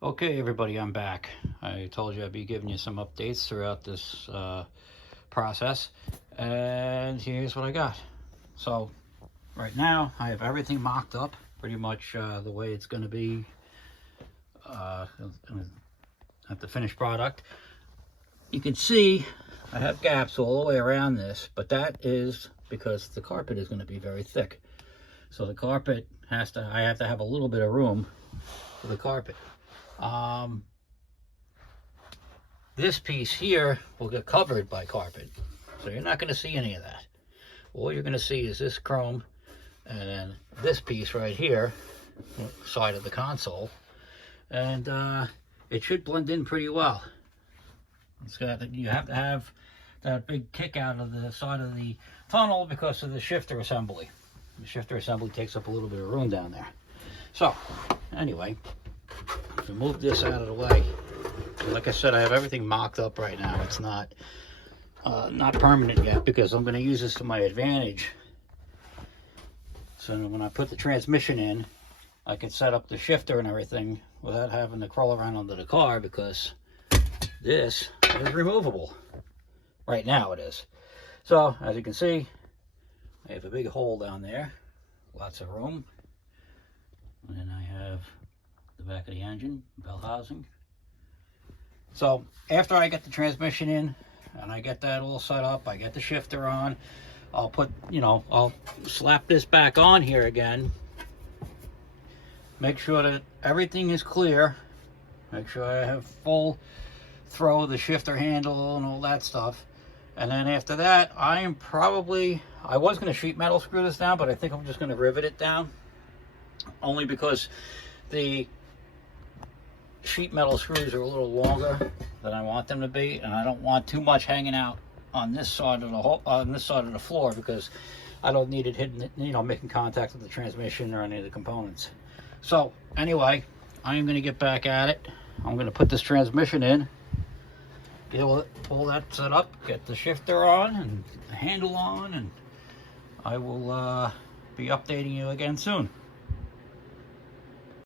Okay, everybody, I'm back. I told you I'd be giving you some updates throughout this process, and here's what I got. So, right now, I have everything mocked up, pretty much the way it's going to be at the finished product. You can see I have gaps all the way around this, but that is because the carpet is going to be very thick. So the carpet I have to have a little bit of room for the carpet. This piece here will get covered by carpet, so you're not going to see any of that. All you're going to see is this chrome, and then this piece right here, side of the console, and it should blend in pretty well. You have to have that big kick out of the side of the tunnel because of the shifter assembly. The shifter assembly takes up a little bit of room down there. So, anyway, to move this out of the way, like I said, I have everything mocked up right now. It's not permanent yet because I'm going to use this to my advantage. So when I put the transmission in, I can set up the shifter and everything without having to crawl around under the car, because this is removable. Right now it is. So as you can see, I have a big hole down there, lots of room. And then I have the back of the engine, bell housing. So after I get the transmission in and I get that all set up, I get the shifter on, I'll put, I'll slap this back on here again, make sure that everything is clear, make sure I have full throw of the shifter handle and all that stuff. And then after that, I was going to sheet metal screw this down, but I think I'm just going to rivet it down, only because the sheet metal screws are a little longer than I want them to be, and I don't want too much hanging out on this side of the floor, because I don't need it hitting, making contact with the transmission or any of the components. So anyway, I am going to get back at it. I'm going to put this transmission in, get all that set up, get the shifter on and the handle on, and I will be updating you again soon.